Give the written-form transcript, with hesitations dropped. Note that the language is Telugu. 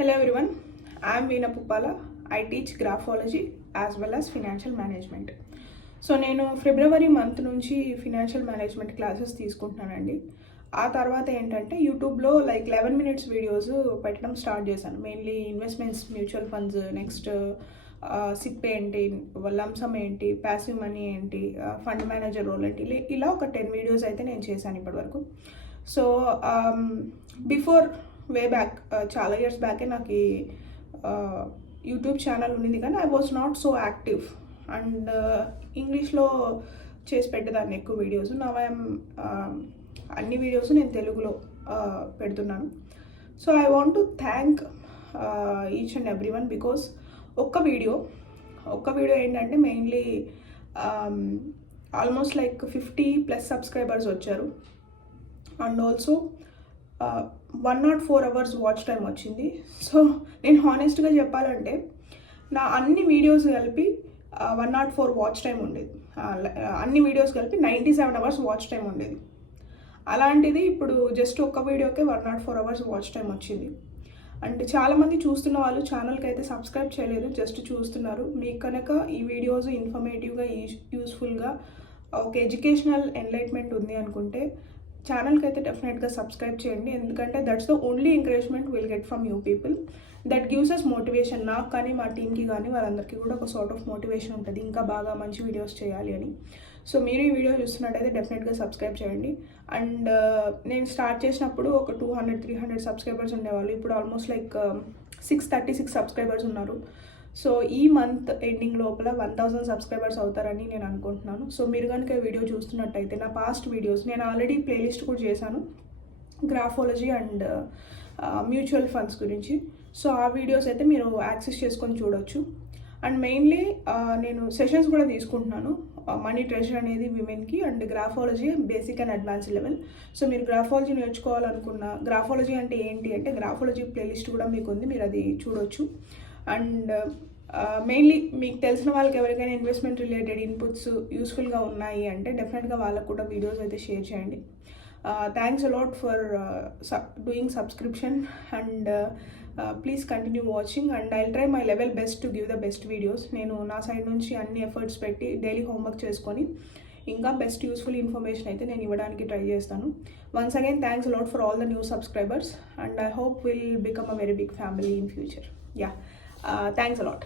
Hello everyone, I am Veena Pupala. I teach graphology as well as financial management. So నేను ఫిబ్రవరి మంత్ నుంచి ఫినాన్షియల్ మేనేజ్మెంట్ క్లాసెస్ తీసుకుంటున్నానండి. ఆ తర్వాత ఏంటంటే యూట్యూబ్లో లైక్ 11 minutes వీడియోస్ పెట్టడం స్టార్ట్ చేశాను. Mainly investments, mutual funds, next SIP ఏంటి, లంసమ్ ఏంటి, ప్యాసివ్ మనీ ఏంటి, ఫండ్ మేనేజర్ రోల్ ఏంటి, ఇలా ఒక 10 వీడియోస్ అయితే నేను చేశాను ఇప్పటివరకు. సో బిఫోర్ వే బ్యాక్ చాలా ఇయర్స్ బ్యాకే నాకు ఈ యూట్యూబ్ ఛానల్ ఉండింది, కానీ I was not so active and ఇంగ్లీష్లో చేసి పెట్టేదాన్ని ఎక్కువ వీడియోస్. నా అన్ని వీడియోస్ నేను తెలుగులో పెడుతున్నాను. So I want to thank each and every one because ఒక్క వీడియో ఏంటంటే మెయిన్లీ ఆల్మోస్ట్ లైక్ 50+ సబ్స్క్రైబర్స్ వచ్చారు and also 104 hours watch time వచ్చింది. సో నేను హానెస్ట్గా చెప్పాలంటే నా అన్ని వీడియోస్ కలిపి 104 వాచ్ టైం ఉండేది. అన్ని వీడియోస్ కలిపి 97 hours వాచ్ టైం ఉండేది. అలాంటిది ఇప్పుడు జస్ట్ ఒక్క వీడియోకే 104 hours వాచ్ టైం వచ్చింది. అండ్ చాలామంది చూస్తున్న వాళ్ళు ఛానల్కి అయితే సబ్స్క్రైబ్ చేయలేదు, జస్ట్ చూస్తున్నారు. మీకు కనుక ఈ వీడియోస్ ఇన్ఫర్మేటివ్గా, యూస్ఫుల్గా, ఒక ఎడ్యుకేషనల్ ఎన్లైట్మెంట్ ఉంది అనుకుంటే ఛానల్కి అయితే డెఫినెట్గా సబ్స్క్రైబ్ చేయండి. ఎందుకంటే that's the only encouragement will get from you people. That gives us motivation. నాకు కానీ మా టీమ్కి కానీ వాళ్ళందరికీ కూడా ఒక సార్ట్ ఆఫ్ మోటివేషన్ ఉంటుంది, ఇంకా బాగా మంచి వీడియోస్ చేయాలి అని. సో మీరు ఈ వీడియో చూస్తున్నట్టయితే డెఫినెట్గా సబ్స్క్రైబ్ చేయండి. అండ్ నేను స్టార్ట్ చేసినప్పుడు ఒక 200-300 సబ్స్క్రైబర్స్ ఉండేవాళ్ళు. ఇప్పుడు ఆల్మోస్ట్ లైక్ 636 సబ్స్క్రైబర్స్ ఉన్నారు. సో ఈ మంత్ ఎండింగ్ లోపల 1000 సబ్స్క్రైబర్స్ అవుతారని నేను అనుకుంటున్నాను. సో మీరు కనుక వీడియో చూస్తున్నట్టయితే నా పాస్ట్ వీడియోస్ నేను ఆల్రెడీ ప్లేలిస్ట్ కూడా చేశాను గ్రాఫాలజీ అండ్ మ్యూచువల్ ఫండ్స్ గురించి. సో ఆ వీడియోస్ అయితే మీరు యాక్సెస్ చేసుకొని చూడొచ్చు. అండ్ మెయిన్లీ నేను సెషన్స్ కూడా తీసుకుంటున్నాను. మనీ ట్రెజర్ అనేది విమెన్కి and graphology basic and advanced level. So మీరు గ్రాఫాలజీ నేర్చుకోవాలనుకున్న, గ్రాఫాలజీ అంటే ఏంటి అంటే గ్రాఫాలజీ ప్లేలిస్ట్ కూడా మీకు ఉంది, మీరు అది చూడొచ్చు. అండ్ మెయిన్లీ మీకు తెలిసిన వాళ్ళకి ఎవరికైనా ఇన్వెస్ట్మెంట్ రిలేటెడ్ ఇన్పుట్స్ యూస్ఫుల్గా ఉన్నాయి అంటే డెఫినెట్గా వాళ్ళకు కూడా వీడియోస్ అయితే షేర్ చేయండి. Thanks a lot for doing subscription and please continue watching and I'll try my level best to give the best videos. నేను నా సైడ్ నుంచి అన్ని ఎఫర్ట్స్ పెట్టి డైలీ హోంవర్క్ చేసుకొని ఇంకా బెస్ట్ యూస్ఫుల్ ఇన్ఫర్మేషన్ అయితే నేను ఇవ్వడానికి ట్రై చేస్తాను. Once again thanks a lot for all the new subscribers and I hope will become a very big family in future. Yeah, thanks a lot.